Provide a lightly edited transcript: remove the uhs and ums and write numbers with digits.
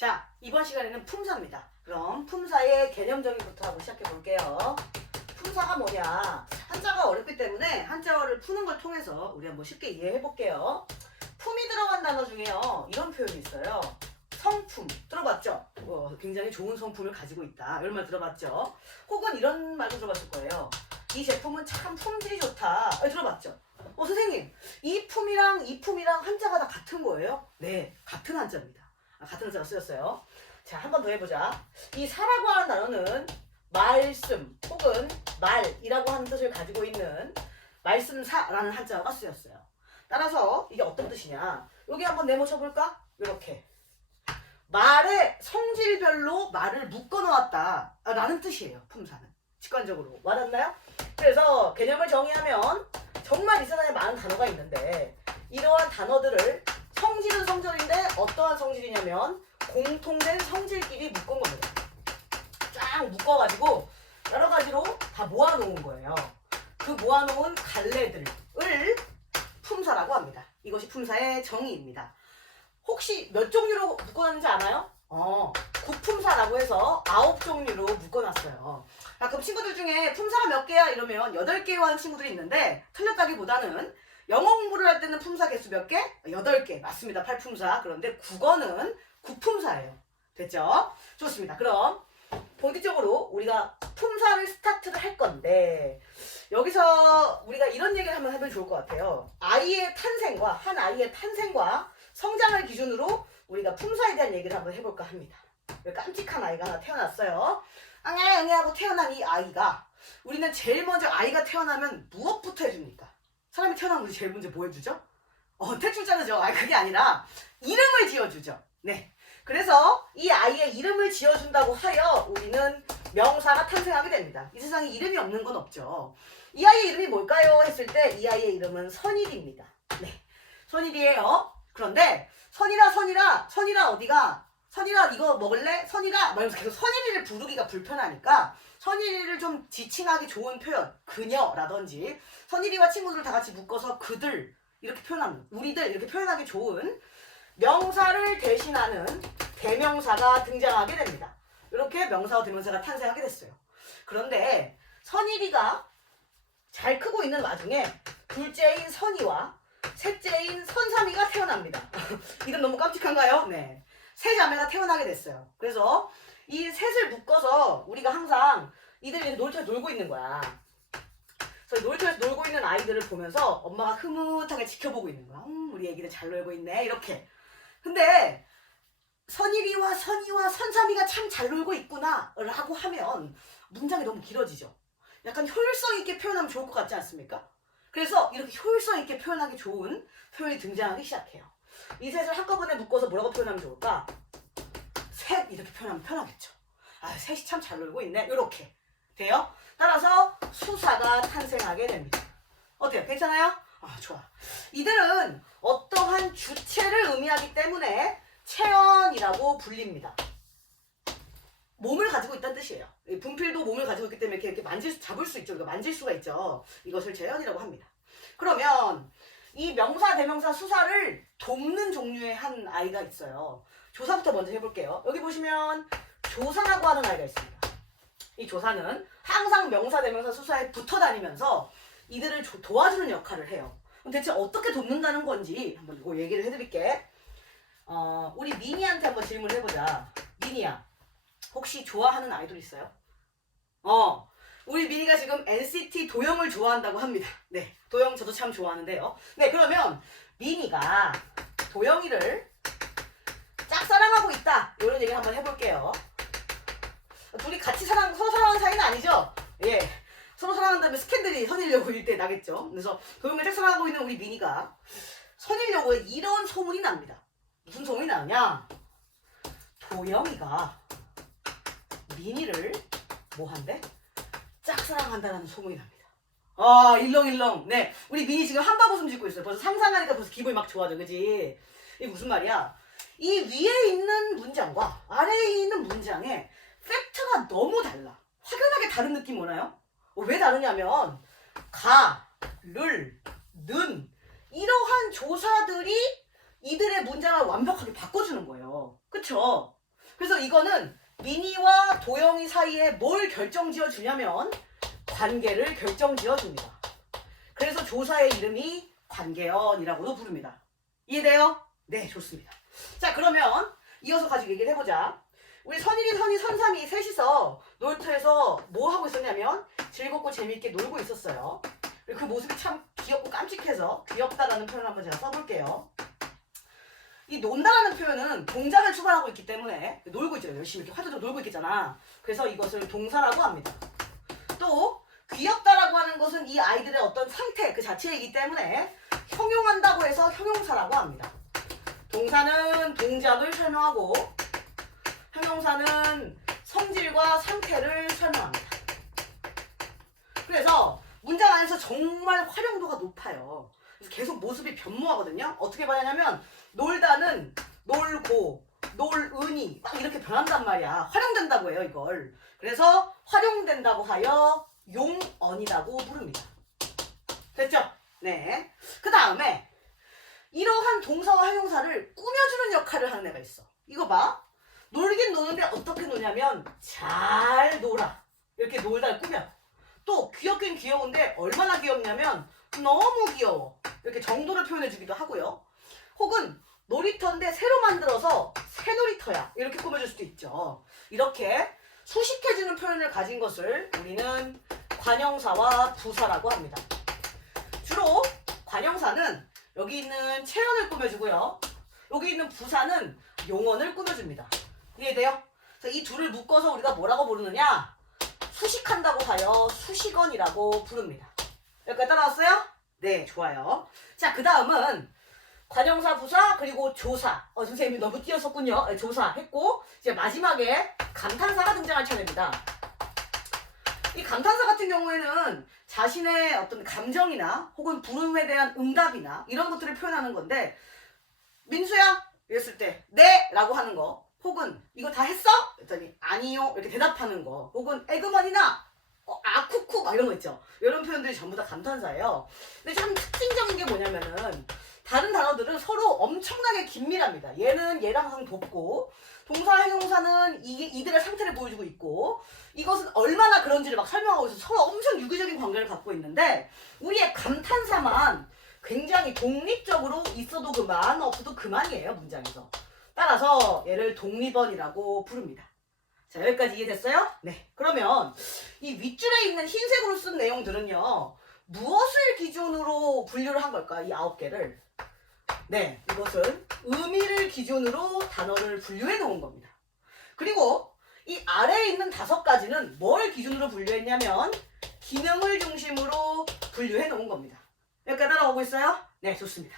자, 이번 시간에는 품사입니다. 그럼 품사의 개념정의부터 하고 시작해 볼게요. 품사가 뭐냐? 한자가 어렵기 때문에 한자어를 푸는 걸 통해서 우리 한번 쉽게 이해해 볼게요. 품이 들어간 단어 중에요. 이런 표현이 있어요. 성품. 들어봤죠? 굉장히 좋은 성품을 가지고 있다. 이런 말 들어봤죠? 혹은 이런 말도 들어봤을 거예요. 이 제품은 참 품질이 좋다. 들어봤죠? 선생님, 이 품이랑 이 품이랑 한자가 다 같은 거예요? 네, 같은 한자입니다. 같은 한자가 쓰였어요. 자, 한 번 더 해보자. 이 사라고 하는 단어는 말씀 혹은 말이라고 하는 뜻을 가지고 있는 말씀사라는 한자가 쓰였어요. 따라서 이게 어떤 뜻이냐? 여기 한번 네모쳐볼까? 이렇게. 말의 성질별로 말을 묶어놓았다 라는 뜻이에요. 품사는. 직관적으로. 와닿나요? 그래서 개념을 정의하면 정말 이 세상에 많은 단어가 있는데 이러한 단어들을 성질은 성질인데 어떠한 성질이냐면 공통된 성질끼리 묶은 겁니다. 쫙 묶어가지고 여러 가지로 다 모아놓은 거예요. 그 모아놓은 갈래들을 품사라고 합니다. 이것이 품사의 정의입니다. 혹시 몇 종류로 묶어놨는지 아나요? 구품사라고 해서 9종류로 묶어놨어요. 그럼 친구들 중에 품사가 몇 개야? 이러면 8개로 하는 친구들이 있는데 틀렸다기보다는 영어 공부를 할 때는 품사 개수 몇 개? 8개. 맞습니다. 8품사. 그런데 국어는 9품사예요. 됐죠? 좋습니다. 그럼 본격적으로 우리가 품사를 스타트를 할 건데 여기서 우리가 이런 얘기를 한번 해보면 좋을 것 같아요. 아이의 탄생과 한 아이의 탄생과 성장을 기준으로 우리가 품사에 대한 얘기를 한번 해볼까 합니다. 깜찍한 아이가 하나 태어났어요. 응애 하고 태어난 이 아이가 우리는 제일 먼저 아이가 태어나면 무엇부터 해줍니까? 사람이 태어나면 우리 제일 먼저 뭐 해주죠? 대출 자르죠. 그게 아니라 이름을 지어주죠. 네. 그래서 이 아이의 이름을 지어준다고 하여 우리는 명사가 탄생하게 됩니다. 이 세상에 이름이 없는 건 없죠. 이 아이의 이름이 뭘까요? 했을 때 이 아이의 이름은 선일입니다. 네. 선일이에요. 그런데 선일아 어디가? 선일아 이거 먹을래? 선일아 말면서 계속 선일이를 부르기가 불편하니까 선일이를 좀 지칭하기 좋은 표현 그녀라든지 선일이와 친구들 다 같이 묶어서 그들 이렇게 표현합니다. 우리들 이렇게 표현하기 좋은 명사를 대신하는 대명사가 등장하게 됩니다. 이렇게 명사와 대명사가 탄생하게 됐어요. 그런데 선일이가 잘 크고 있는 와중에 둘째인 선이와 셋째인 선삼이가 태어납니다. 이건 너무 깜찍한가요? 네. 세 자매가 태어나게 됐어요. 그래서 이 셋을 묶어서 우리가 항상 이들이 놀이터에서 놀고 있는 거야. 그래서 놀이터에서 놀고 있는 아이들을 보면서 엄마가 흐뭇하게 지켜보고 있는 거야. 우리 애기들 잘 놀고 있네. 이렇게. 근데 선일이와 선이와 선삼이가 참 잘 놀고 있구나 라고 하면 문장이 너무 길어지죠. 약간 효율성 있게 표현하면 좋을 것 같지 않습니까? 그래서 이렇게 효율성 있게 표현하기 좋은 표현이 등장하기 시작해요. 이 셋을 한꺼번에 묶어서 뭐라고 표현하면 좋을까? 셋 이렇게 표현하면 편하겠죠. 셋이 참 잘 놀고 있네. 이렇게 돼요. 따라서 수사가 탄생하게 됩니다. 어때요? 괜찮아요? 좋아. 이들은 어떠한 주체를 의미하기 때문에 체언이라고 불립니다. 몸을 가지고 있다는 뜻이에요. 분필도 몸을 가지고 있기 때문에 이렇게 잡을 수 있죠. 우리가 만질 수가 있죠. 이것을 체언이라고 합니다. 그러면 이 명사, 대명사, 수사를 돕는 종류의 한 아이가 있어요. 조사부터 먼저 해볼게요. 여기 보시면 조사라고 하는 아이가 있습니다. 이 조사는 항상 명사, 대명사, 수사에 붙어 다니면서 이들을 도와주는 역할을 해요. 그럼 대체 어떻게 돕는다는 건지 한번 이거 얘기를 해드릴게. 우리 미니한테 한번 질문을 해보자. 미니야, 혹시 좋아하는 아이돌 있어요? 우리 미니가 지금 NCT 도영을 좋아한다고 합니다. 네, 도영 저도 참 좋아하는데요. 네, 그러면 미니가 도영이를 짝사랑하고 있다. 이런 얘기 한번 해볼게요. 둘이 같이 서로 사랑하는 사이는 아니죠? 예, 서로 사랑한다면 스캔들이 선일여고 일때 나겠죠. 그래서 도영을 짝사랑하고 있는 우리 미니가 선일여고에 이런 소문이 납니다. 무슨 소문이 나느냐? 도영이가 미니를 뭐 한대? 짝사랑한다라는 소문이 납니다. 일렁일렁. 네, 우리 미니 지금 한바구 웃음 짓고 있어요. 벌써 상상하니까 벌써 기분이 막 좋아져, 그지? 이게 무슨 말이야? 이 위에 있는 문장과 아래에 있는 문장의 팩트가 너무 달라. 확연하게 다른 느낌 오나요? 왜 다르냐면 가, 를, 는 이러한 조사들이 이들의 문장을 완벽하게 바꿔주는 거예요. 그쵸? 그래서 이거는 민희와 도영이 사이에 뭘 결정지어 주냐면 관계를 결정지어 줍니다. 그래서 조사의 이름이 관계연이라고도 부릅니다. 이해돼요? 네, 좋습니다. 자, 그러면 이어서 가지고 얘기를 해보자. 우리 선일이, 선이, 선삼이 셋이서 놀이터에서 뭐 하고 있었냐면 즐겁고 재미있게 놀고 있었어요. 그 모습이 참 귀엽고 깜찍해서 귀엽다라는 표현을 한번 제가 써볼게요. 이 논다라는 표현은 동작을 추가하고 있기 때문에 놀고 있죠. 열심히 이렇게 화두도 놀고 있겠잖아. 그래서 이것을 동사라고 합니다. 또 귀엽다라고 하는 것은 이 아이들의 어떤 상태 그 자체이기 때문에 형용한다고 해서 형용사라고 합니다. 동사는 동작을 설명하고 형용사는 성질과 상태를 설명합니다. 그래서 문장 안에서 정말 활용도가 높아요. 그래서 계속 모습이 변모하거든요. 어떻게 변하냐면 놀다는 놀고, 놀은이 막 이렇게 변한단 말이야. 활용된다고 해요, 이걸. 그래서 활용된다고 하여 용언이라고 부릅니다. 됐죠? 네. 그 다음에 이러한 동사와 형용사를 꾸며주는 역할을 하는 애가 있어. 이거 봐. 놀긴 노는데 어떻게 노냐면 잘 놀아. 이렇게 놀다를 꾸며. 또 귀엽긴 귀여운데 얼마나 귀엽냐면 너무 귀여워. 이렇게 정도를 표현해주기도 하고요. 혹은 놀이터인데 새로 만들어서 새 놀이터야. 이렇게 꾸며줄 수도 있죠. 이렇게 수식해주는 표현을 가진 것을 우리는 관형사와 부사라고 합니다. 주로 관형사는 여기 있는 체연을 꾸며주고요. 여기 있는 부사는 용언을 꾸며줍니다. 이해돼요? 그래서 이 둘을 묶어서 우리가 뭐라고 부르느냐? 수식한다고 하여 수식언이라고 부릅니다. 여기까지 따라왔어요? 네, 좋아요. 자, 그 다음은 관형사, 부사, 그리고 조사. 선생님이 너무 띄었었군요. 네, 조사 했고 이제 마지막에 감탄사가 등장할 차례입니다. 이 감탄사 같은 경우에는 자신의 어떤 감정이나 혹은 부름에 대한 응답이나 이런 것들을 표현하는 건데 민수야? 이랬을 때 네! 라고 하는 거 혹은 이거 다 했어? 그랬더니 아니요 이렇게 대답하는 거 혹은 에그머니나 아쿠쿠 막 이런 거 있죠. 이런 표현들이 전부 다 감탄사예요. 근데 참 특징적인 게 뭐냐면은 다른 단어들은 서로 엄청나게 긴밀합니다. 얘는 얘랑 항상 돕고 동사, 형용사는 이들의 상태를 보여주고 있고 이것은 얼마나 그런지를 막 설명하고 있어서 서로 엄청 유기적인 관계를 갖고 있는데 우리의 감탄사만 굉장히 독립적으로 있어도 그만 없어도 그만이에요. 문장에서. 따라서 얘를 독립언이라고 부릅니다. 자, 여기까지 이해됐어요? 네. 그러면 이 윗줄에 있는 흰색으로 쓴 내용들은요. 무엇을 기준으로 분류를 한 걸까? 이 9개를. 네. 이것은 의미를 기준으로 단어를 분류해 놓은 겁니다. 그리고 이 아래에 있는 5가지는 뭘 기준으로 분류했냐면 기능을 중심으로 분류해 놓은 겁니다. 여기까지 따라오고 있어요? 네, 좋습니다.